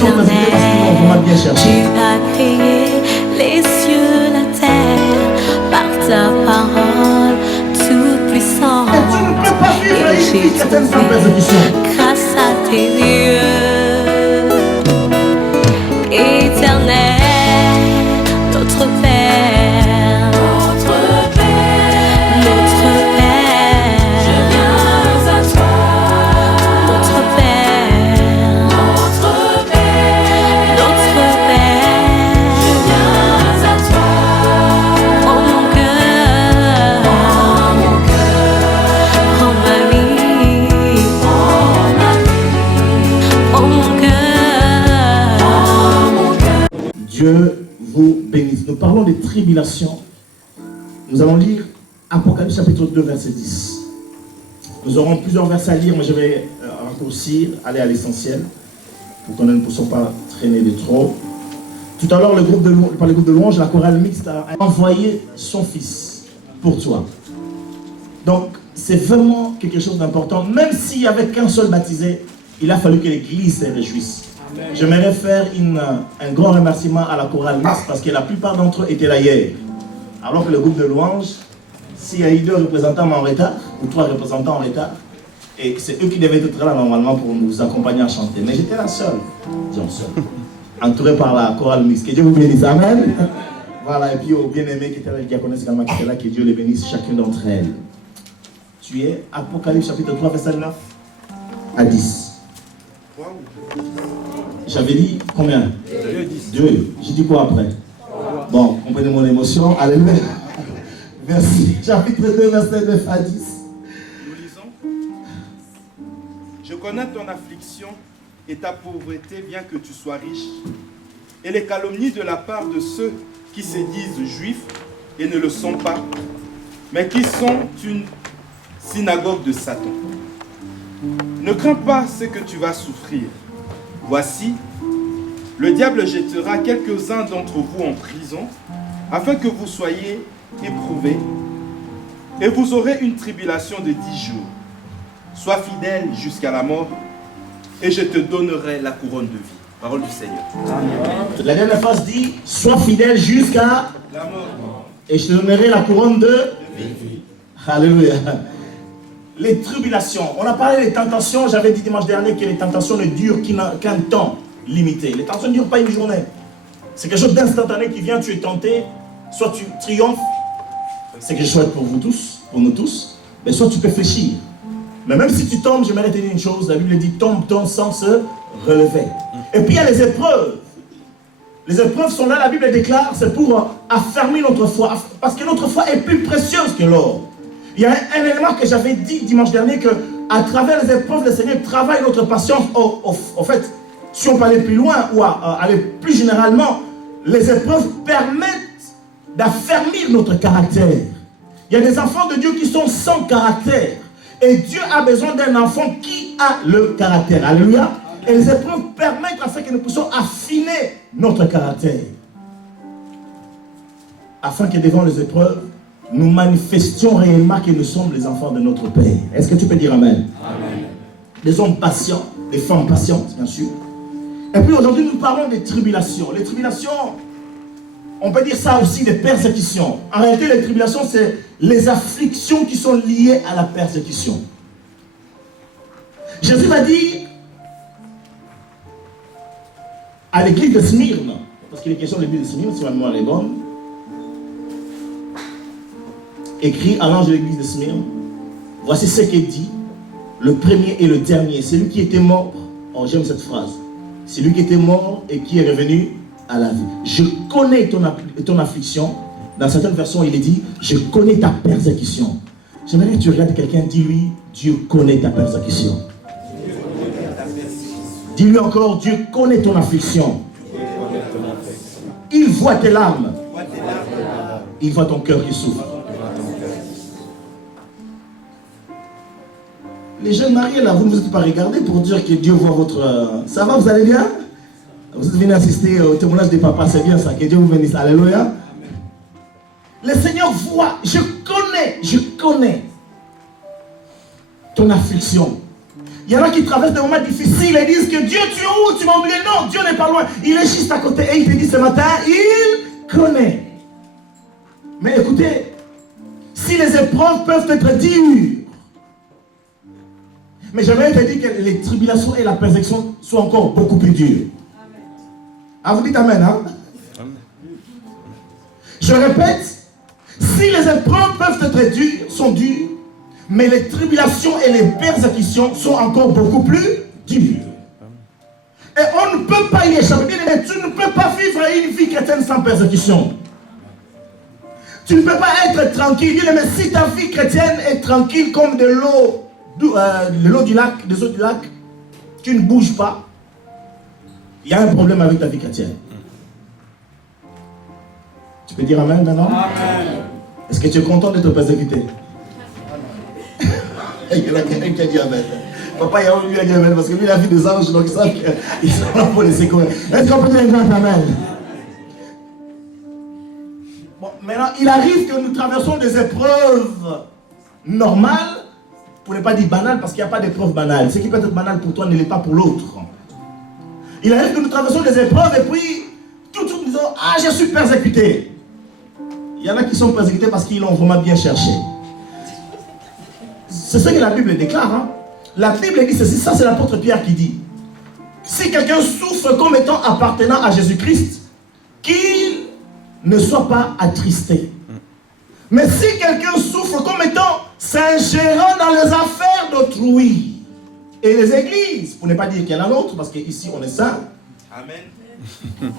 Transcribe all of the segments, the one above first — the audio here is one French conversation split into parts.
version précédée parce qu'ils l'ont vraiment bien cherché. Tu as créé les cieux, la terre, par ta parole toute puissante. Et tu ne peux pas vivre une vie chrétienne sans persécution. Grâce à tes yeux éternel, notre Père, notre Père, notre Père, je viens à toi, notre Père, notre Père, notre Père, je viens à toi, oh mon cœur, oh ma vie, oh mon cœur. Dieu vous bénisse. Nous parlons des tribulations. Nous allons lire Apocalypse chapitre 2, verset 10. Nous aurons plusieurs versets à lire, mais je vais raccourcir, aller à l'essentiel, pour que nous ne puissions pas traîner de trop. Tout à l'heure, par le groupe de louange, la chorale mixte a envoyé son fils pour toi. Donc, c'est vraiment quelque chose d'important. Même s'il n'y avait qu'un seul baptisé, il a fallu que l'Église se réjouisse. J'aimerais faire un grand remerciement à la chorale mixte parce que la plupart d'entre eux étaient là hier. Alors que le groupe de louange, s'il y a eu 2 représentants en retard, ou 3 représentants en retard, et c'est eux qui devaient être là normalement pour nous accompagner à chanter. Mais j'étais la seule, disons seule, entouré par la chorale mixte. Que Dieu vous bénisse, amen. Voilà, et puis aux bien-aimés qui étaient là, les diaconesses également qui étaient là, que Dieu les bénisse chacune d'entre elles. Tu es Apocalypse chapitre 3, verset 9 à 10. J'avais dit combien? 2. J'ai dit quoi après? Bon, comprenez mon émotion. Alléluia. Merci. Chapitre 2, verset 9 à 10. Nous lisons. Je connais ton affliction et ta pauvreté, bien que tu sois riche, et les calomnies de la part de ceux qui se disent juifs et ne le sont pas, mais qui sont une synagogue de Satan. Ne crains pas ce que tu vas souffrir. Voici, le diable jettera quelques-uns d'entre vous en prison, afin que vous soyez éprouvés, et vous aurez une tribulation de 10 jours. Sois fidèle jusqu'à la mort, et je te donnerai la couronne de vie. Parole du Seigneur. Amen. La dernière phrase dit, sois fidèle jusqu'à la mort, et je te donnerai la couronne de vie. Alléluia. Les tribulations. On a parlé des tentations. J'avais dit dimanche dernier que les tentations ne durent qu'un temps limité. Les tentations ne durent pas une journée. C'est quelque chose d'instantané qui vient, tu es tenté, soit tu triomphes. C'est que je souhaite pour vous tous, pour nous tous, mais soit tu peux fléchir. Mais même si tu tombes, j'aimerais te dire une chose, la Bible dit tombe sans se relever. Et puis il y a les épreuves. Les épreuves sont là, la Bible déclare, c'est pour affermir notre foi, parce que notre foi est plus précieuse que l'or. Il y a un élément que j'avais dit dimanche dernier, que à travers les épreuves, le Seigneur travaille notre patience. En fait, si on peut aller plus loin ou aller plus généralement, les épreuves permettent d'affermir notre caractère. Il y a des enfants de Dieu qui sont sans caractère. Et Dieu a besoin d'un enfant qui a le caractère. Alléluia. Et les épreuves permettent afin que nous puissions affiner notre caractère. Afin que devant les épreuves, nous manifestions réellement que nous sommes les enfants de notre Père. Est-ce que tu peux dire Amen? Amen. Des hommes patients, des femmes patientes, bien sûr. Et puis aujourd'hui, nous parlons des tribulations. Les tribulations, on peut dire ça aussi des persécutions. En réalité, les tribulations, c'est les afflictions qui sont liées à la persécution. Jésus m'a dit à l'église de Smyrne, parce qu'il est question de l'église de Smyrne, si ma mémoire est bonne, écrit à l'ange de l'église de Smyrne, voici ce qu'il dit, le premier et le dernier, celui qui était mort, oh j'aime cette phrase, celui qui était mort et qui est revenu à la vie. Je connais ton affliction. Dans certaines versions, il est dit, je connais ta persécution. J'aimerais que tu regardes quelqu'un, dis-lui, Dieu connaît ta persécution. Dis-lui encore, Dieu connaît ton affliction. Il voit tes larmes. Il voit ton cœur qui souffre. Les jeunes mariés là, vous ne vous êtes pas regardés pour dire que Dieu voit votre... Ça va, vous allez bien? Vous êtes venus assister au témoignage des papas, c'est bien ça, que Dieu vous bénisse. Alléluia. Le Seigneur voit, je connais ton affliction. Il y en a qui traversent des moments difficiles et disent que Dieu, tu es où? Tu m'as oublié? Non, Dieu n'est pas loin. Il est juste à côté. Et il te dit ce matin, il connaît. Mais écoutez, si les épreuves peuvent être dures, mais j'aimerais te dire que les tribulations et la persécution sont encore beaucoup plus dures. Ah, vous dites amen, hein? Je répète, si les épreuves peuvent être dures, sont dures, mais les tribulations et les persécutions sont encore beaucoup plus dures. Et on ne peut pas y échapper. Mais tu ne peux pas vivre une vie chrétienne sans persécution. Tu ne peux pas être tranquille. Mais si ta vie chrétienne est tranquille comme de l'eau du lac, des eaux du lac, tu ne bouges pas, il y a un problème avec ta vie chrétienne. Tu peux dire amen maintenant? Amen. Est-ce que tu es content d'être persécuté? Il y en a quelqu'un qui a dit amen. Papa, il a lui a dit amen parce que lui, il a vu des anges, donc ils savent qu'ils sont là pour les secourir. Est-ce qu'on peut dire un amen? Bon, maintenant, il arrive que nous traversons des épreuves normales, pour ne pas dire banales, parce qu'il n'y a pas d'épreuve banale. Ce qui peut être banal pour toi ne l'est pas pour l'autre. Il arrive que nous traversons des épreuves et puis, tout nous disons, ah, je suis persécuté. Il y en a qui sont persécutés parce qu'ils l'ont vraiment bien cherché. C'est ce que la Bible déclare. Hein? La Bible dit ceci, ça c'est l'apôtre Pierre qui dit. Si quelqu'un souffre comme étant appartenant à Jésus-Christ, qu'il ne soit pas attristé. Mais si quelqu'un souffre comme étant s'ingérant dans les affaires d'autrui, et les églises, pour ne pas dire qu'il y en a d'autres, parce qu'ici on est saints. Amen.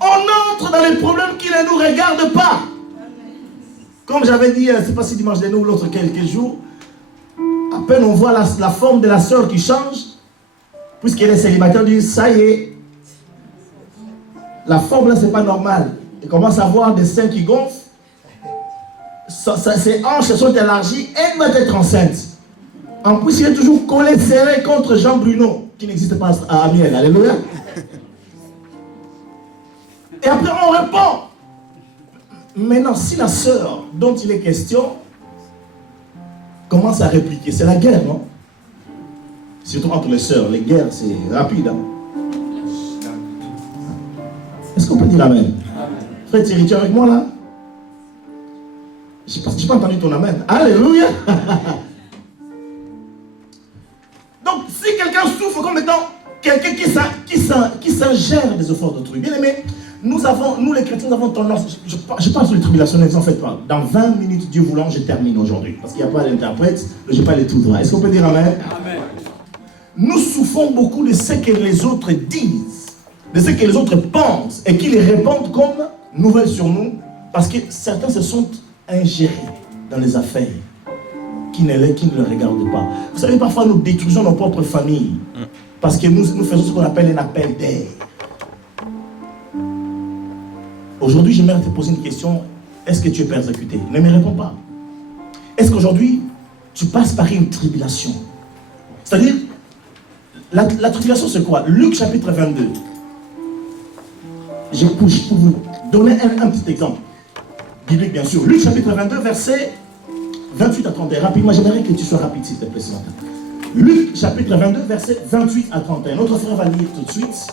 On entre dans les problèmes qui ne nous regardent pas. Comme j'avais dit, je ne sais pas si dimanche dernier ou l'autre quelques jours, à peine on voit la forme de la sœur qui change, puisqu'elle est célibataire, on dit ça y est, la forme là c'est pas normal. Elle commence à voir des seins qui gonflent, ses hanches sont élargies, elle va être enceinte. En plus, il est toujours collé serré contre Jean Bruno, qui n'existe pas à Amiens. Alléluia. Et après, on répond. Maintenant, si la sœur dont il est question commence à répliquer, c'est la guerre, non? Surtout entre les sœurs, les guerres, c'est rapide. Hein? Est-ce qu'on peut dire amen? Frère Thierry, tu es avec moi là? Je n'ai pas entendu ton amen. Alléluia. Donc, si quelqu'un souffre comme étant quelqu'un qui s'ingère des efforts d'autrui, bien aimé, nous les chrétiens, nous avons tendance, je parle sur les tribulations, ne vous en faites pas. Dans 20 minutes, Dieu voulant, je termine aujourd'hui. Parce qu'il n'y a pas d'interprète, je n'ai pas les tout droits. Est-ce qu'on peut dire amen? Amen. Nous souffrons beaucoup de ce que les autres disent, de ce que les autres pensent, et qui les répandent comme nouvelles sur nous, parce que certains se sont ingérés dans les affaires qui ne les regardent pas. Vous savez, parfois nous détruisons nos propres familles parce que nous faisons ce qu'on appelle un appel d'air. Aujourd'hui, j'aimerais te poser une question. Est-ce que tu es persécuté? Ne me réponds pas. Est-ce qu'aujourd'hui, tu passes par une tribulation? C'est-à-dire, la tribulation, c'est quoi? Luc chapitre 22. Je pour vous donner un petit exemple. Biblique, bien sûr. Luc chapitre 22, verset 28 à 31. Rapidement, j'aimerais que tu sois rapide, s'il te plaît, ce matin. Luc chapitre 22, verset 28 à 31. Notre frère va lire tout de suite.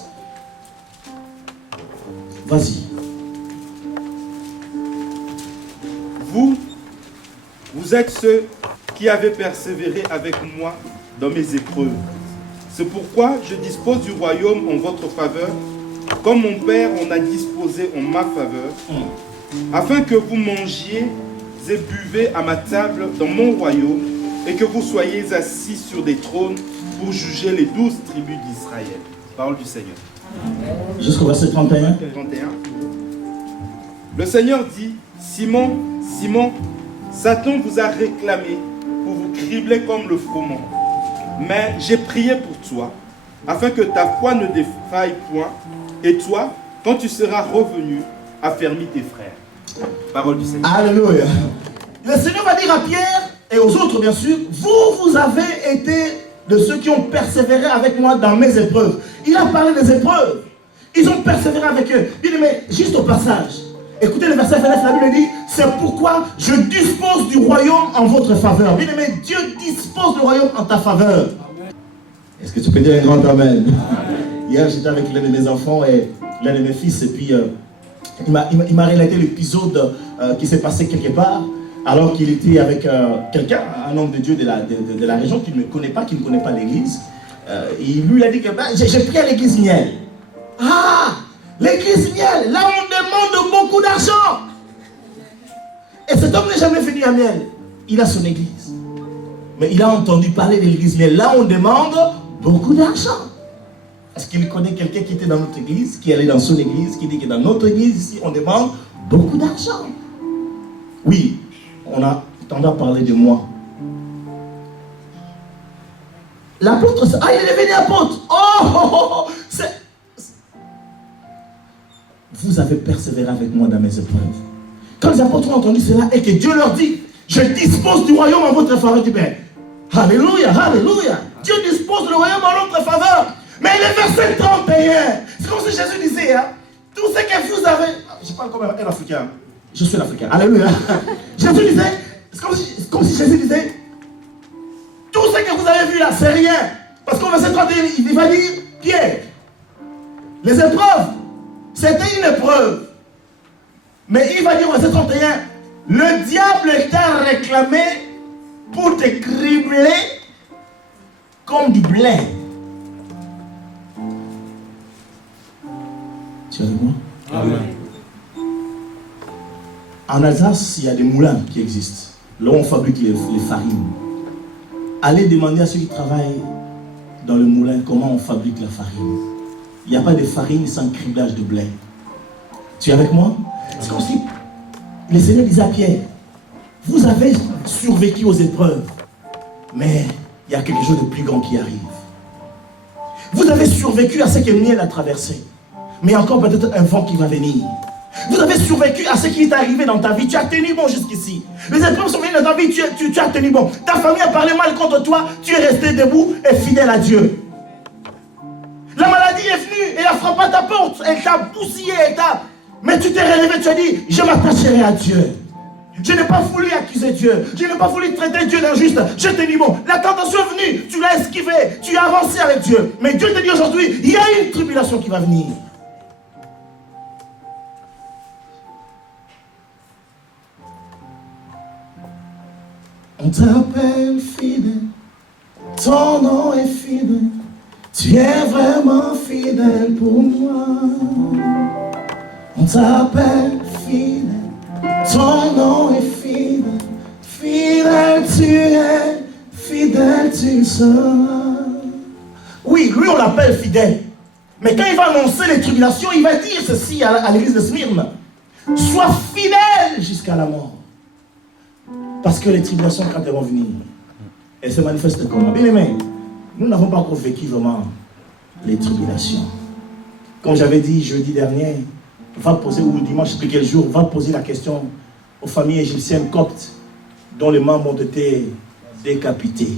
Vas-y. Vous êtes ceux qui avez persévéré avec moi dans mes épreuves. C'est pourquoi je dispose du royaume en votre faveur, comme mon Père en a disposé en ma faveur, afin que vous mangiez et buvez à ma table dans mon royaume, et que vous soyez assis sur des trônes pour juger les 12 tribus d'Israël. Parole du Seigneur. Jusqu'au verset 31. 31. Le Seigneur dit, Simon, Simon, Satan vous a réclamé pour vous cribler comme le froment. Mais j'ai prié pour toi, afin que ta foi ne défaille point, et toi, quand tu seras revenu, affermis tes frères. Parole du Seigneur. Alléluia. Le Seigneur va dire à Pierre et aux autres, bien sûr, vous avez été de ceux qui ont persévéré avec moi dans mes épreuves. Il a parlé des épreuves. Ils ont persévéré avec eux. Bien aimé, juste au passage, écoutez le verset 29, la Bible dit, C'est pourquoi je dispose du royaume en votre faveur. Bien aimé, Dieu dispose du royaume en ta faveur. Est-ce que tu peux dire un grand amen? Hier, j'étais avec l'un de mes enfants et l'un de mes fils, et puis il m'a relaté l'épisode qui s'est passé quelque part, alors qu'il était avec quelqu'un, un homme de Dieu de la région qui ne connaît pas, l'église. Il lui a dit que j'ai pris à l'église Miel. Ah, l'église Miel, là on demande beaucoup d'argent. Et cet homme n'est jamais venu à Miel. Il a son église. Mais il a entendu parler de l'église Miel. Là on demande beaucoup d'argent. Est-ce qu'il connaît quelqu'un qui était dans notre église, qui allait dans son église, qui dit que dans notre église ici on demande beaucoup d'argent? Oui, on a entendu parler de moi. L'apôtre, il est devenu apôtre. Vous avez persévéré avec moi dans mes épreuves. Quand les apôtres ont entendu cela et que Dieu leur dit, je dispose du royaume en votre faveur, du Père. Alléluia, alléluia. Dieu dispose du royaume en notre faveur. Mais le verset 31, c'est comme si Jésus disait, hein, tout ce que vous avez... Je parle comme un Africain. Je suis l'Africain. Alléluia. Jésus disait, c'est comme si Jésus disait, tout ce que vous avez vu là, c'est rien. Parce qu'au verset 31, il va dire, Pierre, les épreuves, c'était une épreuve. Mais il va dire au verset 31, le diable t'a réclamé pour te cribler comme du blé. Tu es avec moi? Amen. En Alsace, il y a des moulins qui existent. Là où on fabrique les farines. Allez demander à ceux qui travaillent dans le moulin comment on fabrique la farine. Il n'y a pas de farine sans criblage de blé. Tu es avec moi? C'est comme si le Seigneur disait à Pierre, vous avez survécu aux épreuves, mais il y a quelque chose de plus grand qui arrive. Vous avez survécu à ce que Miel a traversé, mais encore peut-être un vent qui va venir. Vous avez survécu à ce qui est arrivé dans ta vie. Tu as tenu bon jusqu'ici. Les épreuves sont venues dans ta vie, tu as tenu bon. Ta famille a parlé mal contre toi, tu es resté debout et fidèle à Dieu. La maladie est venue, elle a frappé à ta porte, elle t'a bousillé, mais tu t'es relevé, tu as dit, je m'attacherai à Dieu. Je n'ai pas voulu accuser Dieu, je n'ai pas voulu traiter Dieu d'injuste, je t'ai dit bon, la tentation est venue, tu l'as esquivé, tu as avancé avec Dieu. Mais Dieu te dit aujourd'hui, il y a une tribulation qui va venir. On t'appelle fidèle, ton nom est fidèle, tu es vraiment fidèle pour moi. On t'appelle fidèle, ton nom est fidèle, fidèle tu es, fidèle tu seras. Oui, lui on l'appelle fidèle, mais quand il va annoncer les tribulations, il va dire ceci à l'église de Smyrne, sois fidèle jusqu'à la mort. Parce que les tribulations, quand elles vont venir, elles se manifestent comment? Bien aimé, nous n'avons pas encore vécu vraiment les tribulations. Comme j'avais dit jeudi dernier, va poser, ou dimanche, je ne sais plus quel jour, va poser la question aux familles égyptiennes coptes dont les membres ont été décapités.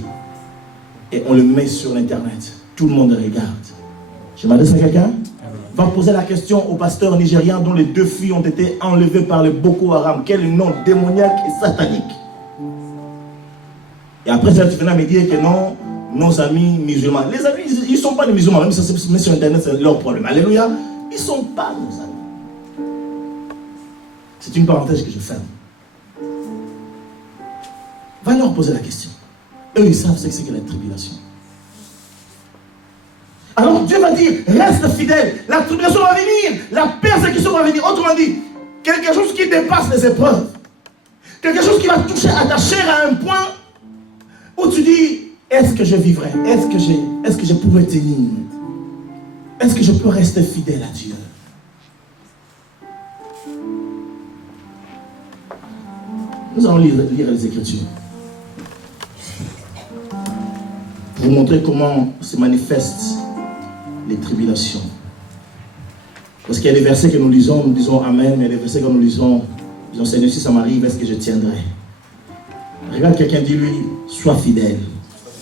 Et on le met sur l'internet. Tout le monde regarde. Je m'adresse à quelqu'un? Va poser la question aux pasteurs nigériens dont les 2 filles ont été enlevées par le Boko Haram. Quel nom démoniaque et satanique. Et après ça, tu viens me dire que non, nos amis musulmans. Les amis, ils ne sont pas des musulmans. Même si ça se met sur internet, c'est leur problème. Alléluia. Ils ne sont pas nos amis. C'est une parenthèse que je ferme. Va leur poser la question. Eux, ils savent ce que c'est que la tribulation. Alors Dieu va dire, reste fidèle. La tribulation va venir. La persécution va venir. Autrement dit, quelque chose qui dépasse les épreuves. Quelque chose qui va toucher à ta chair à un point où tu dis, est-ce que je vivrai? Est-ce que je pourrais tenir? Est-ce que je peux rester fidèle à Dieu? Nous allons lire les Écritures pour vous montrer comment se manifestent les tribulations. Parce qu'il y a des versets que nous disons Amen, mais les versets que nous disons Seigneur, si ça m'arrive, est-ce que je tiendrai? Regarde quelqu'un, dis-lui, sois fidèle.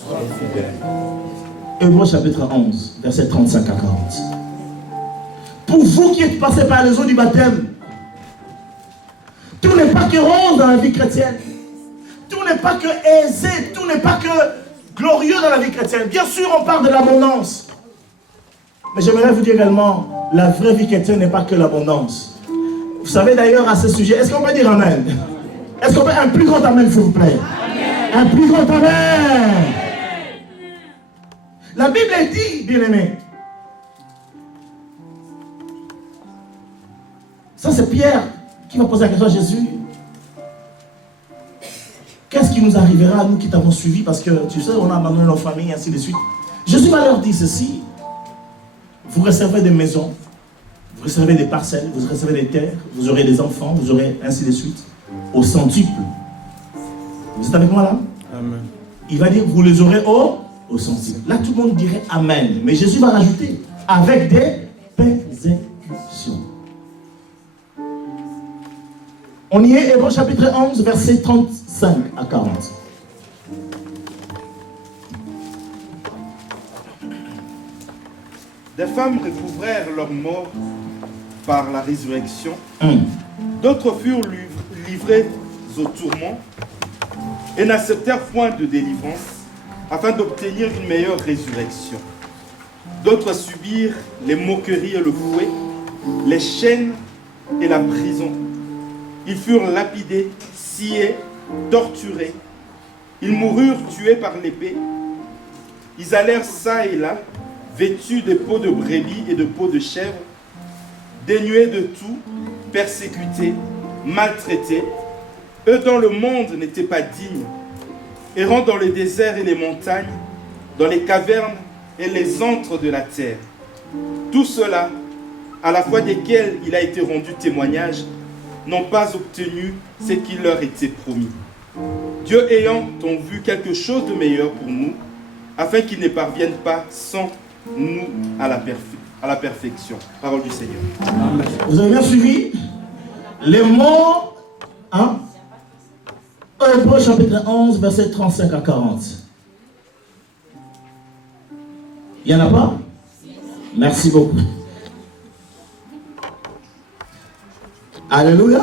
Sois fidèle. Hébreux chapitre 11, verset 35 à 40. Pour vous qui êtes passés par les eaux du baptême, tout n'est pas que rose dans la vie chrétienne. Tout n'est pas que aisé, tout n'est pas que glorieux dans la vie chrétienne. Bien sûr, on parle de l'abondance. Mais j'aimerais vous dire également, la vraie vie chrétienne n'est pas que l'abondance. Vous savez d'ailleurs à ce sujet, est-ce qu'on peut dire amen? Est-ce qu'on peut un plus grand amen, s'il vous plaît? Amen. Un plus grand amen. La Bible dit, bien-aimé. Ça c'est Pierre qui va poser la question à Jésus. Qu'est-ce qui nous arrivera à nous qui t'avons suivis? Parce que tu sais, on a abandonné nos familles, et ainsi de suite. Jésus va leur dire ceci. Vous réservez des maisons, vous réservez des parcelles, vous réservez des terres, vous aurez des enfants, vous aurez ainsi de suite, au centuple. Vous êtes avec moi là? Amen. Il va dire, vous les aurez au centuple. Là, tout le monde dirait Amen. Mais Jésus va rajouter, avec des persécutions. On y est, Hébreux chapitre 11, versets 35 à 40. Des femmes recouvrèrent leur mort par la résurrection. D'autres furent livrées au tourment et n'acceptèrent point de délivrance afin d'obtenir une meilleure résurrection. D'autres subirent les moqueries et le fouet, les chaînes et la prison. Ils furent lapidés, sciés, torturés. Ils moururent tués par l'épée. Ils allèrent çà et là, vêtus de peaux de brebis et de peaux de chèvre, dénués de tout, persécutés, maltraités, eux dont le monde n'était pas digne, errant dans les déserts et les montagnes, dans les cavernes et les antres de la terre. Tout cela, à la fois desquels il a été rendu témoignage, n'ont pas obtenu ce qui leur était promis. Dieu ayant en vue quelque chose de meilleur pour nous, afin qu'ils ne parviennent pas sans nous à la perfection. Parole du Seigneur. Amen. Vous avez bien suivi les mots, hein? Hébreux chapitre 11, verset 35 à 40. Il n'y en a pas? Merci beaucoup. Alléluia.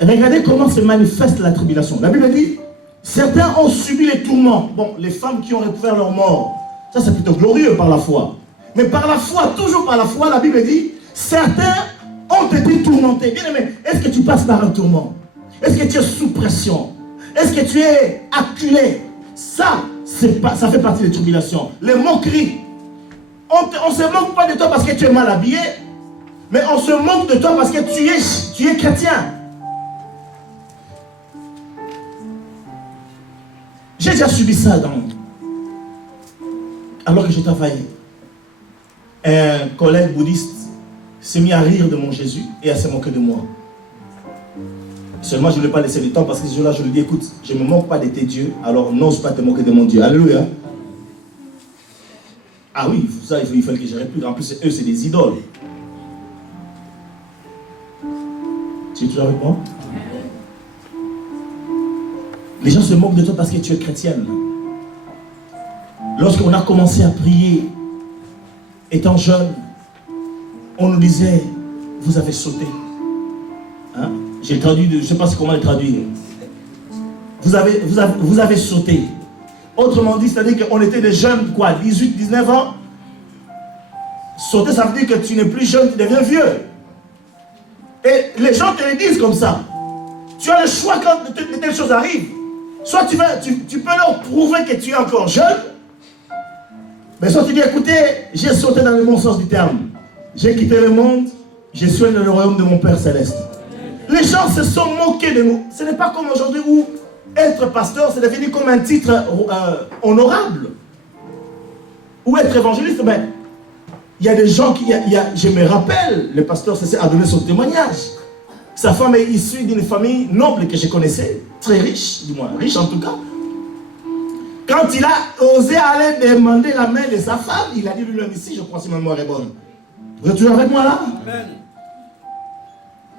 Regardez comment se manifeste la tribulation. La Bible dit, certains ont subi les tourments. Bon, les femmes qui ont recouvert leur mort, ça c'est plutôt glorieux par la foi. Mais par la foi, toujours par la foi, la Bible dit, certains ont été tourmentés. Bien aimé, est-ce que tu passes par un tourment? Est-ce que tu es sous pression? Est-ce que tu es acculé? Ça fait partie des tribulations. Les moqueries. On ne se moque pas de toi parce que tu es mal habillé, mais on se moque de toi parce que tu es chrétien. J'ai déjà subi ça alors que je travaillais. Un collègue bouddhiste s'est mis à rire de mon Jésus et à se moquer de moi. Seulement, je ne lui ai pas laissé le temps parce que ce jour-là, je lui ai dit, écoute, je ne me moque pas de tes dieux, alors n'ose pas te moquer de mon Dieu. Alléluia. Ah oui, ça, il fallait que je réplique. En plus, eux, c'est des idoles. Tu es toujours avec moi? Les gens se moquent de toi parce que tu es chrétienne. Lorsqu'on a commencé à prier, étant jeune, on nous disait, vous avez sauté. Hein? J'ai traduit, je ne sais pas comment le traduire. Vous avez sauté. Autrement dit, c'est-à-dire qu'on était des jeunes, quoi, 18, 19 ans. Sauter, ça veut dire que tu n'es plus jeune, tu deviens vieux. Et les gens te le disent comme ça. Tu as le choix quand de telles choses arrivent. Soit tu peux leur prouver que tu es encore jeune, mais soit tu dis, écoutez, j'ai sauté dans le bon sens du terme. J'ai quitté le monde, je suis dans le royaume de mon Père Céleste. Les gens se sont moqués de nous. Ce n'est pas comme aujourd'hui où être pasteur, c'est devenu comme un titre honorable. Ou être évangéliste, mais il y a des gens qui... je me rappelle, le pasteur a donné son témoignage. Sa femme est issue d'une famille noble que je connaissais, très riche, du moins riche en tout cas. Quand il a osé aller demander la main de sa femme, il a dit lui-même ici, je crois si ma mémoire est bonne. Vous êtes toujours avec moi là? Amen.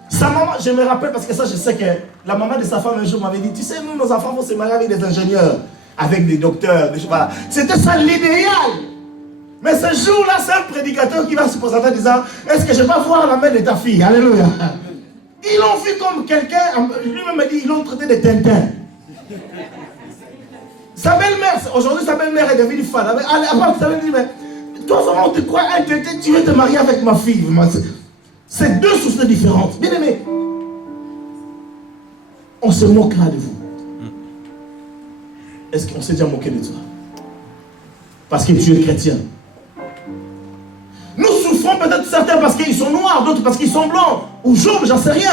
Sa maman, je me rappelle parce que ça je sais que la maman de sa femme un jour m'avait dit, tu sais, nous nos enfants vont se marier avec des ingénieurs, avec des docteurs, voilà. C'était ça l'idéal. Mais ce jour-là, c'est un prédicateur qui va se présenter en disant, est-ce que je vais voir la main de ta fille? Alléluia. Ils l'ont vu comme quelqu'un, lui-même m'a dit, ils l'ont traité de Tintin. Sa belle-mère, aujourd'hui sa belle-mère est devenue fan. Avant, sa belle-mère dit, mais toi vraiment tu crois un Tintin, tu veux te marier avec ma fille. C'est deux sources différentes. Bien aimé, on se moquera de vous. Est-ce qu'on s'est déjà moqué de toi? Parce que tu es chrétien. Nous souffrons peut-être certains parce qu'ils sont noirs, d'autres parce qu'ils sont blancs, ou jaunes, j'en sais rien.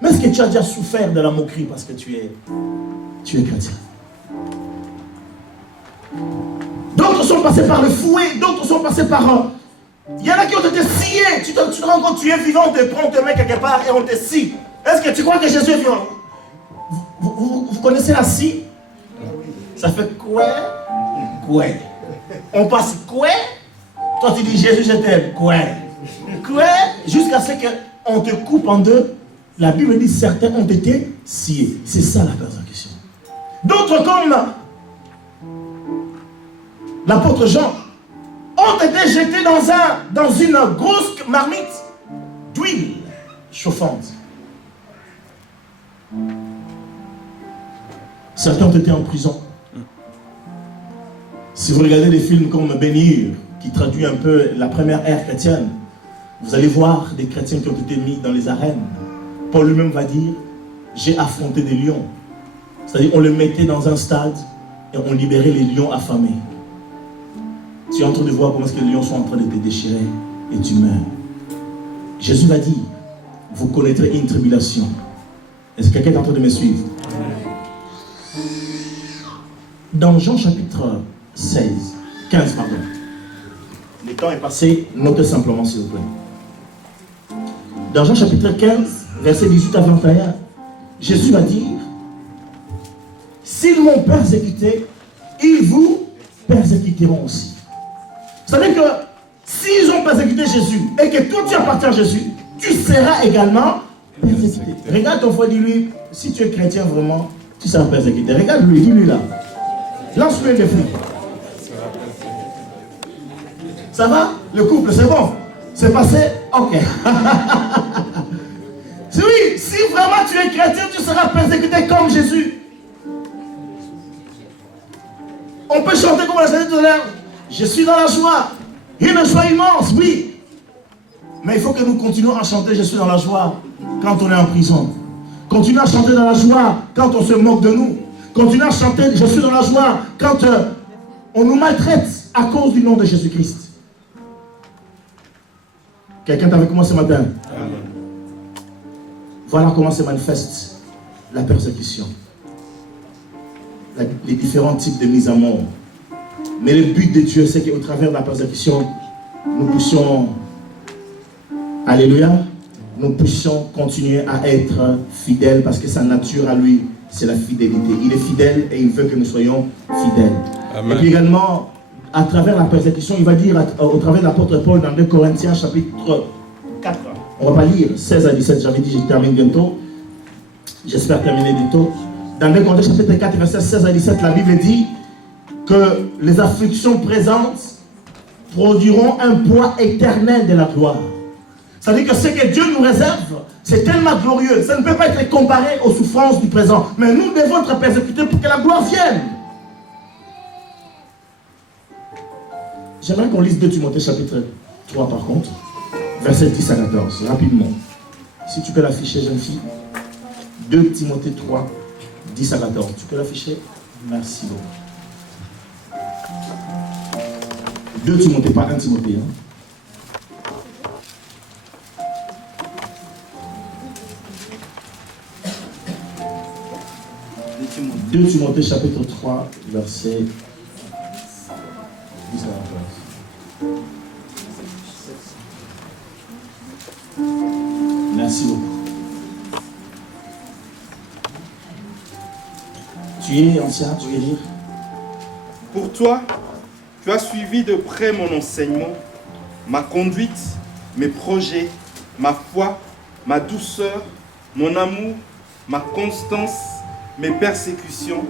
Mais est-ce que tu as déjà souffert de la moquerie parce que tu es chrétien? D'autres sont passés par le fouet, d'autres sont passés par... Il y en a qui ont été sciés. Tu te rends compte, tu es vivant, on te prend, on te met quelque part et on te scie. Est-ce que tu crois que Jésus est vivant? Vous connaissez la scie? Ça fait quoi? Quoi? On passe quoi? Toi tu dis Jésus je t'aime. Quoi? Quoi? Jusqu'à ce qu'on te coupe en deux. La Bible dit certains ont été sciés. C'est ça la persécution. D'autres comme l'apôtre Jean ont été jetés dans une grosse marmite d'huile chauffante. Certains ont été en prison. Si vous regardez des films comme Bénir, qui traduit un peu la première ère chrétienne, vous allez voir des chrétiens qui ont été mis dans les arènes. Paul lui-même va dire, j'ai affronté des lions. C'est-à-dire, on le mettait dans un stade et on libérait les lions affamés. Tu es en train de voir comment est-ce que les lions sont en train de te déchirer et tu meurs. Jésus va dire, vous connaîtrez une tribulation. Est-ce que quelqu'un est en train de me suivre? Dans Jean chapitre 15, pardon. Le temps est passé, notez simplement s'il vous plaît. Dans Jean chapitre 15, verset 18 à 21, Jésus va dire, s'ils m'ont persécuté, ils vous persécuteront aussi. C'est-à-dire que s'ils ont persécuté Jésus et que toi tu appartiens à Jésus, tu seras également persécuté. Regarde ton frère, dis-lui, si tu es chrétien vraiment, tu seras persécuté. Regarde-lui, dis-lui là. Lance-lui un défi. Ça va? Le couple, c'est bon? C'est passé? Ok. Oui, si vraiment tu es chrétien, tu seras persécuté comme Jésus. On peut chanter comme on l'a chanté tout à l'heure. Je suis dans la joie. Une joie immense, oui. Mais il faut que nous continuions à chanter je suis dans la joie quand on est en prison. Continuons à chanter dans la joie quand on se moque de nous. Continuons à chanter je suis dans la joie quand on nous maltraite à cause du nom de Jésus-Christ. Quelqu'un est avec moi ce matin? Amen. Voilà comment se manifeste la persécution. Les différents types de mise à mort. Mais le but de Dieu, c'est qu'au travers de la persécution, nous puissions, alléluia, nous puissions continuer à être fidèles parce que sa nature à lui, c'est la fidélité. Il est fidèle et il veut que nous soyons fidèles. Amen. Et puis également, à travers la persécution, il va dire au travers de l'apôtre Paul dans 2 Corinthiens chapitre 4, on ne va pas lire 16 à 17, j'avais dit je termine bientôt, j'espère terminer bientôt. Dans 2 Corinthiens chapitre 4, verset 16 à 17, la Bible dit que les afflictions présentes produiront un poids éternel de la gloire. C'est-à-dire que ce que Dieu nous réserve, c'est tellement glorieux, ça ne peut pas être comparé aux souffrances du présent. Mais nous devons être persécutés pour que la gloire vienne. J'aimerais qu'on lise 2 Timothée chapitre 3 par contre, verset 10 à 14, rapidement. Si tu peux l'afficher, jeune fille. 2 Timothée 3, 10 à 14. Tu peux l'afficher? Merci beaucoup. 2 Timothée, pas 1 Timothée. Hein. Deux Timothée chapitre 3, verset 10 à 14. Merci beaucoup. Tu es ancien, tu veux dire? Pour toi, tu as suivi de près mon enseignement, ma conduite, mes projets, ma foi, ma douceur, mon amour, ma constance, mes persécutions,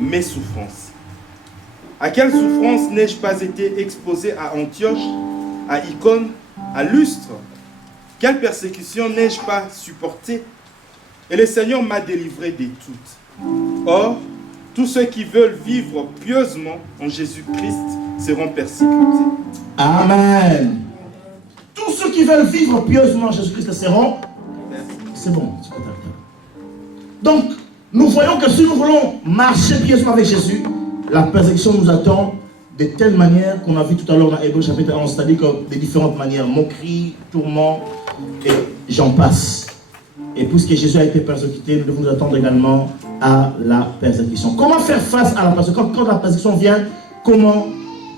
mes souffrances. À quelle souffrance n'ai-je pas été exposé à Antioche, à Icône, à Lustre? Quelle persécution n'ai-je pas supporté et le Seigneur m'a délivré de toutes. Or, tous ceux qui veulent vivre pieusement en Jésus-Christ seront persécutés. Amen. Tous ceux qui veulent vivre pieusement en Jésus-Christ seront... C'est bon, tu peux t'arrêter. Donc, nous voyons que si nous voulons marcher pieusement avec Jésus, la persécution nous attend de telle manière qu'on a vu tout à l'heure dans Hébreux chapitre 11, c'est-à-dire que de différentes manières, moquerie, tourment, et j'en passe. Et puisque Jésus a été persécuté, nous devons nous attendre également à la persécution. Comment faire face à la persécution? Quand la persécution vient, comment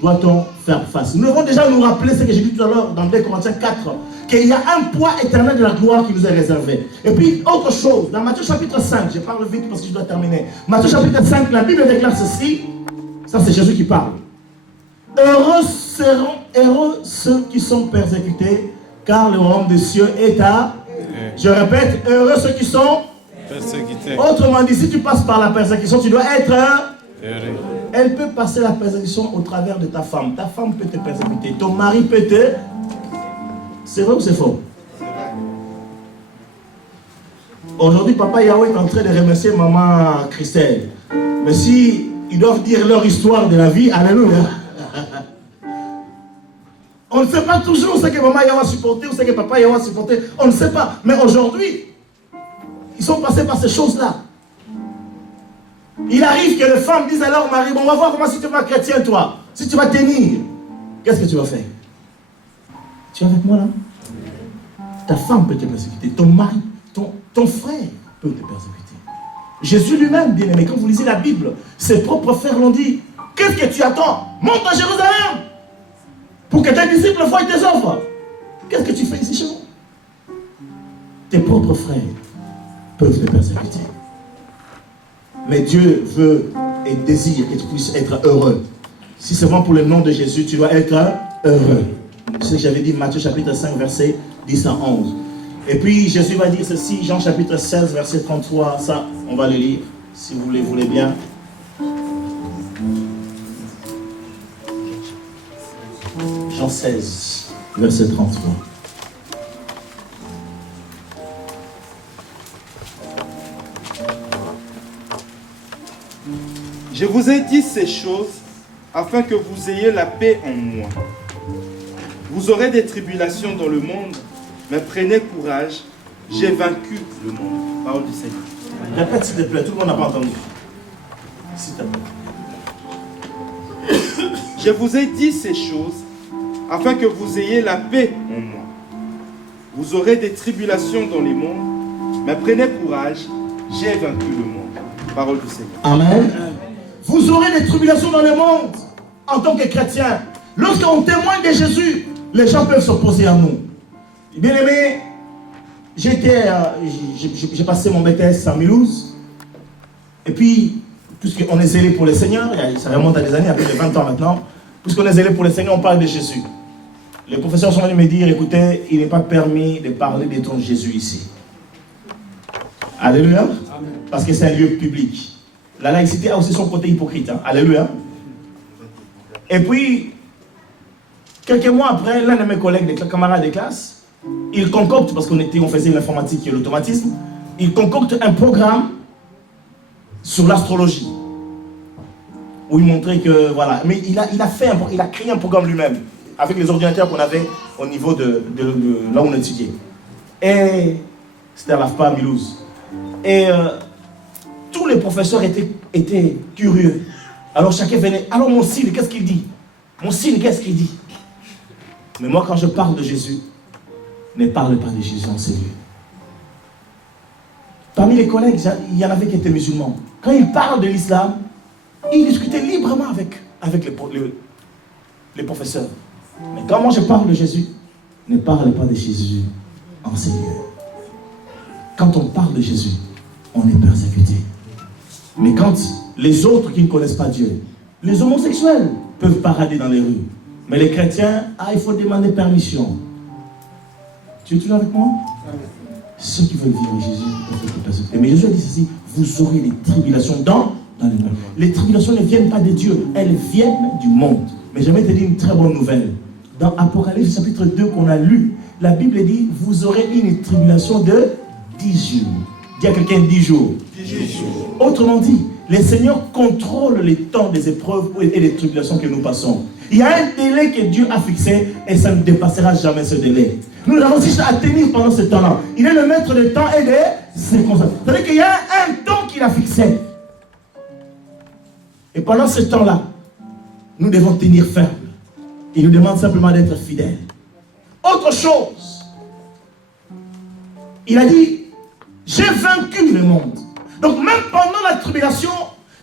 doit-on faire face? Nous devons déjà nous rappeler ce que j'ai dit tout à l'heure dans 2 Corinthiens 4, qu'il y a un poids éternel de la gloire qui nous est réservé. Et puis, autre chose, dans Matthieu chapitre 5, je parle vite parce que je dois terminer. Matthieu chapitre 5, la Bible déclare ceci, ça c'est Jésus qui parle. Heureux ceux qui sont persécutés, car le royaume des cieux est à... Je répète, heureux ceux qui sont persécutés. Autrement dit, si tu passes par la persécution, tu dois être... Heureux. Elle peut passer la persécution au travers de ta femme. Ta femme peut te persécuter. Ton mari peut te... C'est vrai ou c'est faux? Aujourd'hui, papa Yahweh est en train de remercier maman Christelle. Mais si ils doivent dire leur histoire de la vie, alléluia. On ne sait pas toujours ce que maman Yahweh a supporté ou ce que papa Yahweh a supporté. On ne sait pas. Mais aujourd'hui, ils sont passés par ces choses-là. Il arrive que les femmes disent à leur mari, bon, on va voir comment si tu vas chrétien, toi. Si tu vas tenir, qu'est-ce que tu vas faire? Tu es avec moi là? Ta femme peut te persécuter, ton mari, ton frère peut te persécuter. Jésus lui-même, bien aimé, quand vous lisez la Bible, ses propres frères l'ont dit, qu'est-ce que tu attends? Monte à Jérusalem pour que tes disciples voient tes œuvres. Qu'est-ce que tu fais ici chez nous? Tes propres frères peuvent te persécuter. Mais Dieu veut et désire que tu puisses être heureux. Si c'est vraiment pour le nom de Jésus, tu dois être heureux. C'est ce que j'avais dit, Matthieu chapitre 5, verset 10 à 11. Et puis Jésus va dire ceci, Jean chapitre 16, verset 33. Ça, on va le lire, si vous le voulez bien. Jean 16, verset 33. Je vous ai dit ces choses afin que vous ayez la paix en moi. Vous aurez des tribulations dans le monde, mais prenez courage, j'ai vaincu le monde. Parole du Seigneur. Répète s'il te plaît, tout le monde n'a pas entendu. S'il te plaît. Je vous ai dit ces choses afin que vous ayez la paix en moi. Vous aurez des tribulations dans les mondes, mais prenez courage, j'ai vaincu le monde. Parole du Seigneur. Amen. Vous aurez des tribulations dans le monde en tant que chrétien. Lorsqu'on témoigne de Jésus, les gens peuvent s'opposer à nous. Bien aimé, j'ai passé mon BTS à Mulhouse. Et puis, puisqu'on est zélé pour le Seigneur, ça remonte à des années, après 20 ans maintenant, puisqu'on est zélé pour le Seigneur, on parle de Jésus. Les professeurs sont venus me dire, écoutez, il n'est pas permis de parler de ton Jésus ici. Alléluia. Parce que c'est un lieu public. La laïcité a aussi son côté hypocrite. Hein? Alléluia. Et puis, quelques mois après, l'un de mes collègues, des camarades de classe, il concocte, parce qu'on faisait l'informatique et l'automatisme, il concocte un programme sur l'astrologie. Où il montrait que, voilà. Mais il a créé un programme lui-même, avec les ordinateurs qu'on avait au niveau de là où on étudiait. Et c'était à l'AFPA à Mulhouse. Et tous les professeurs étaient curieux. Alors chacun venait, alors mon Cyle, qu'est-ce qu'il dit? Mon Cyle, qu'est-ce qu'il dit? Mais moi, quand je parle de Jésus, ne parle pas de Jésus en ces lieux. Parmi les collègues, il y en avait qui étaient musulmans. Quand ils parlent de l'islam, ils discutaient librement avec les professeurs. Mais quand moi je parle de Jésus, ne parle pas de Jésus en ces lieux. Quand on parle de Jésus, on est persécuté. Mais quand les autres qui ne connaissent pas Dieu, les homosexuels peuvent parader dans les rues. Mais les chrétiens, il faut demander permission. Tu es toujours avec moi? Ceux qui veulent vivre Jésus peuvent être persécutés. Mais Jésus a dit ceci, vous aurez des tribulations dans le monde. Les tribulations ne viennent pas de Dieu, elles viennent du monde. Mais j'aimerais te dire une très bonne nouvelle. Dans Apocalypse chapitre 2 qu'on a lu, la Bible dit, vous aurez une tribulation de 10 jours. Dis à quelqu'un 10 jours. 10 jours. Autrement dit, le Seigneur contrôle les temps des épreuves et des tribulations que nous passons. Il y a un délai que Dieu a fixé et ça ne dépassera jamais ce délai. Nous avons juste à tenir pendant ce temps-là. Il est le maître des temps et des circonstances. C'est-à-dire qu'il y a un temps qu'il a fixé. Et pendant ce temps-là, nous devons tenir ferme. Il nous demande simplement d'être fidèles. Autre chose, il a dit, j'ai vaincu le monde. Donc même pendant la tribulation,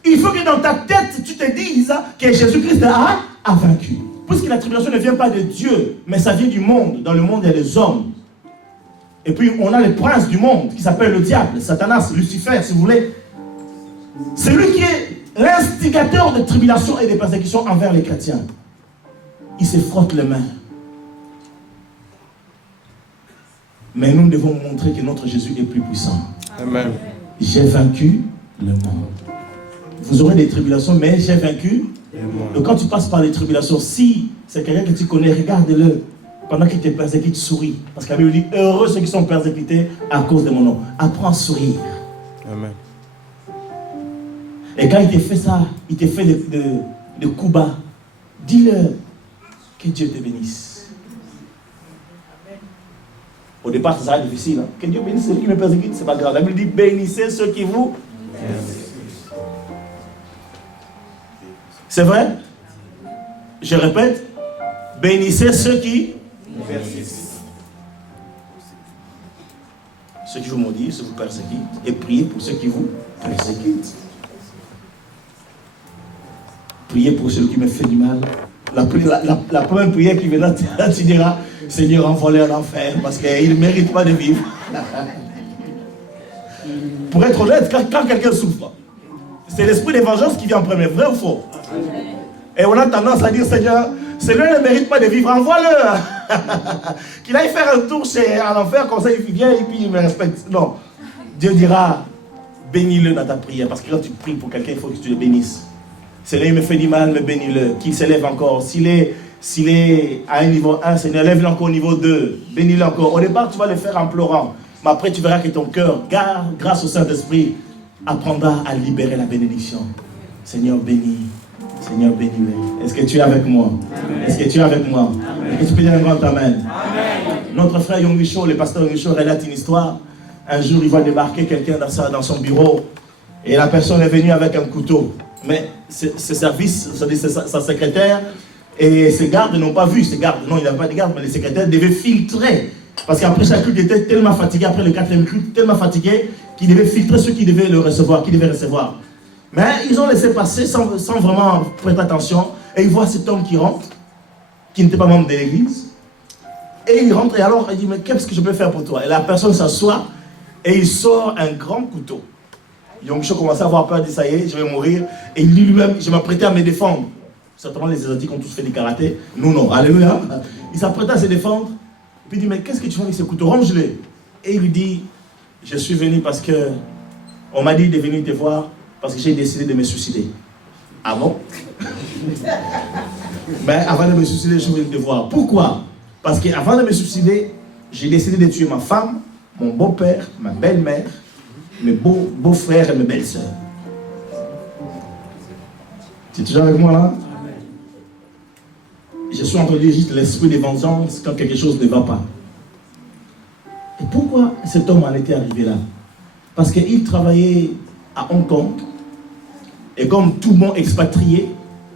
il faut que dans ta tête, tu te dises que Jésus-Christ a vaincu. Puisque la tribulation ne vient pas de Dieu, mais ça vient du monde. Dans le monde, il y a des hommes. Et puis on a le prince du monde qui s'appelle le diable, Satanas, Lucifer, si vous voulez. C'est lui qui est l'instigateur de tribulations et de persécutions envers les chrétiens. Il se frotte les mains. Mais nous devons montrer que notre Jésus est plus puissant. Amen. J'ai vaincu le monde. Vous aurez des tribulations, mais j'ai vaincu. Donc quand tu passes par les tribulations, si c'est quelqu'un que tu connais, regarde-le. Pendant qu'il te persécute, souris. Parce que la Bible dit, heureux ceux qui sont persécutés à cause de mon nom. Apprends à sourire. Amen. Et quand il te fait ça, il te fait de coups bas, dis-le que Dieu te bénisse. Au départ, ça sera difficile. Hein? Que Dieu bénisse ceux qui me persécutent, c'est pas grave. La Bible dit, bénissez ceux qui vous... C'est vrai? Je répète, bénissez ceux qui... Ceux qui vous maudissent, ceux qui vous persécutent, et priez pour ceux qui vous persécutent. Priez pour celui qui me fait du mal. La première prière qui viendra, tu diras, Seigneur, envoie-le en enfer, parce qu'il ne mérite pas de vivre. Pour être honnête, quand quelqu'un souffre, c'est l'esprit de vengeance qui vient en premier, vrai ou faux? Et on a tendance à dire, Seigneur, celui-là ne mérite pas de vivre, envoie-le. Qu'il aille faire un tour en enfer, comme ça il vient et puis il me respecte. Non. Dieu dira, bénis-le dans ta prière, parce que quand tu pries pour quelqu'un, il faut que tu le bénisses. Seigneur, il me fait du mal, mais bénis-le. Qu'il s'élève encore. S'il est à un niveau 1, Seigneur, lève-le encore au niveau 2. Bénis-le encore. Au départ, tu vas le faire en pleurant. Mais après, tu verras que ton cœur, grâce au Saint-Esprit, apprendra à libérer la bénédiction. Seigneur, bénis. Seigneur, bénis-le. Est-ce que tu es avec moi? Est-ce que tu es avec moi? Est-ce que tu peux dire un grand amen? Notre frère Yongisho, le pasteur Yongisho, relate une histoire. Un jour, il va débarquer quelqu'un dans son bureau. Et la personne est venue avec un couteau. Mais ses services, sa secrétaire et ses gardes n'ont pas vu. Ses gardes, non, il n'avait pas de garde, mais les secrétaires devaient filtrer. Parce qu'après chaque culte, il était tellement fatigué, après le 4e culte, tellement fatigué, qu'il devait filtrer ceux qui devaient le recevoir, qui devaient recevoir. Mais ils ont laissé passer sans vraiment prêter attention. Et ils voient cet homme qui rentre, qui n'était pas membre de l'église. Et il rentre et alors il dit, mais qu'est-ce que je peux faire pour toi? Et la personne s'assoit et il sort un grand couteau. Yongisho commençait à avoir peur, il dit ça y est, je vais mourir. Et il dit lui-même, je m'apprêtais à me défendre. Certainement les Asiatiques ont tous fait du karaté. Nous non, alléluia. Il s'apprêtait à se défendre. Puis il dit, mais qu'est-ce que tu fais avec ce couteau? Range-le. Et il lui dit, je suis venu parce que on m'a dit de venir te voir parce que j'ai décidé de me suicider. Ah bon? Mais avant de me suicider, je voulais te voir. Pourquoi? Parce qu'avant de me suicider, j'ai décidé de tuer ma femme, mon beau-père, ma belle-mère, mes beaux-frères et mes belles-sœurs. Tu es toujours avec moi là? Je suis en train de dire juste l'esprit de vengeance quand quelque chose ne va pas. Et pourquoi cet homme en était arrivé là? Parce qu'il travaillait à Hong Kong. Et comme tout le monde expatrié,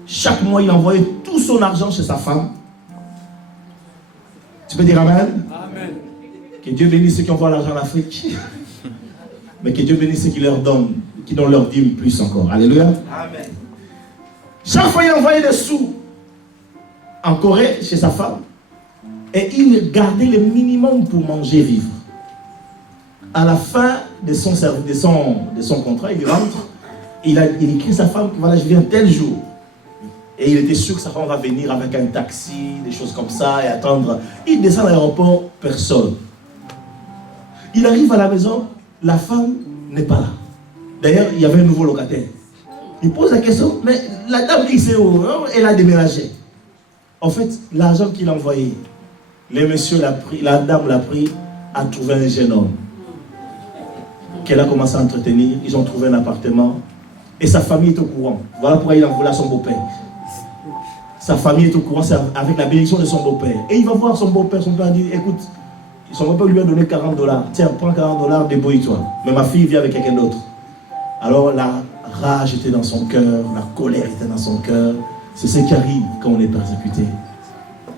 chaque mois il envoyait tout son argent chez sa femme. Tu peux dire amen? Amen. Que Dieu bénisse ceux qui envoient l'argent en Afrique. Mais que Dieu bénisse ceux qui leur donnent, qui donnent leur dîme plus encore. Alléluia. Amen. Chaque fois, il envoyait des sous en Corée, chez sa femme. Et il gardait le minimum pour manger, vivre. À la fin de son contrat, il rentre. Il écrit à sa femme, voilà, je viens tel jour. Et il était sûr que sa femme va venir avec un taxi, des choses comme ça, et attendre. Il descend à l'aéroport, personne. Il arrive à la maison. La femme n'est pas là. D'ailleurs, il y avait un nouveau locataire. Il pose la question, mais la dame qui c'est où? Elle a déménagé. En fait, l'argent qu'il a envoyé, le monsieur l'a pris, la dame l'a pris, a trouvé un jeune homme. qu'elle a commencé à entretenir. Ils ont trouvé un appartement. Et sa famille est au courant. Voilà pourquoi il a envoyé à son beau-père. Sa famille est au courant, c'est avec la bénédiction de son beau-père. Et il va voir son beau-père. Son père dit, écoute, son beau-père lui a donné $40. Tiens, prends $40, débrouille-toi. Mais ma fille vient avec quelqu'un d'autre. Alors la rage était dans son cœur, la colère était dans son cœur. C'est ce qui arrive quand on est persécuté.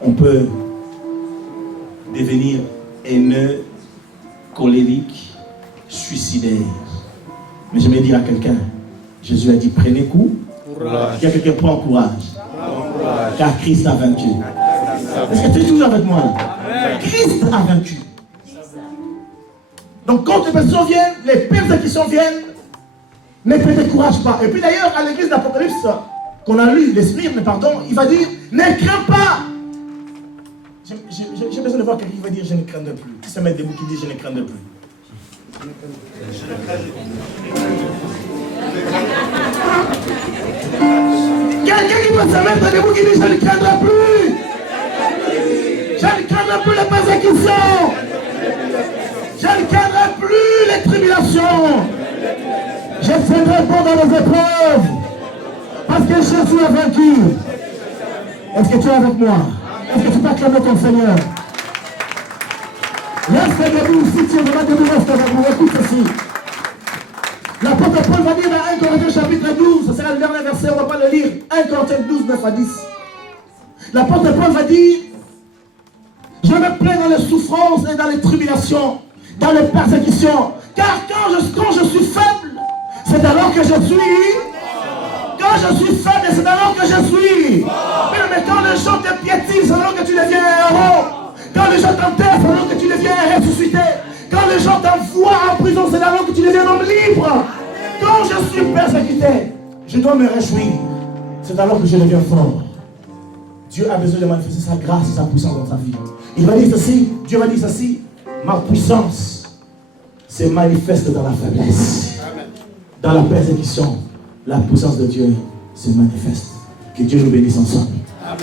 On peut devenir haineux, colérique, suicidaire. Mais je vais dire à quelqu'un, Jésus a dit, prenez coup. Il y a quelqu'un qui prend courage. Car Christ a vaincu. Est-ce que tu es toujours avec moi là? Christ a vaincu. Donc quand les personnes viennent, les persécutions viennent, ne te décourage pas. Et puis d'ailleurs, à l'église d'Apocalypse, qu'on a lu, les Smyrne, pardon, il va dire, ne crains pas. J'ai besoin de voir quelqu'un qui va dire, je ne craindrai plus. Qui se met debout, qui dit, je ne craindrai plus. Quelqu'un qui peut se mettre debout, qui dit, je ne craindrai plus. Je ne craindrai plus les persécutions. Je ne craindrai plus les tribulations. Je serai bon dans les épreuves. Parce que Jésus a vaincu. Est-ce que tu es avec moi? Est-ce que tu peux acclamer ton Seigneur? Reste debout. Si tu es vraiment debout, reste debout. Écoute ceci. L'apôtre Paul va dire dans 1 Corinthiens chapitre 12, ce sera le dernier verset, on ne va pas le lire. 1 Corinthiens 12, 9 à 10. L'apôtre Paul va dire, je me plais dans les souffrances et dans les tribulations, dans les persécutions. Car quand je suis faible, c'est alors que je suis. Quand je suis faible, c'est alors que je suis. Mais quand les gens te piétinent, c'est alors que tu deviens un héros. Quand les gens t'enterrent, c'est alors que tu deviens un ressuscité. Quand les gens t'envoient en prison, c'est alors que tu deviens un homme libre. Quand je suis persécuté, je dois me réjouir. C'est alors que je deviens fort. Dieu a besoin de manifester sa grâce et sa puissance dans ta vie. Il va dire ceci, Dieu va dire ceci, ma puissance se manifeste dans la faiblesse. Dans la persécution, la puissance de Dieu se manifeste. Que Dieu nous bénisse ensemble. Amen.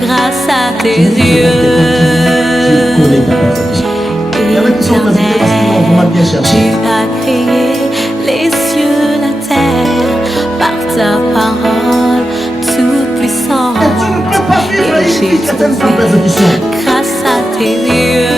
Grâce à tes yeux éternels, tu as créé les cieux, la terre, par ta parole toute puissante. Et j'ai trouvé grâce à tes yeux.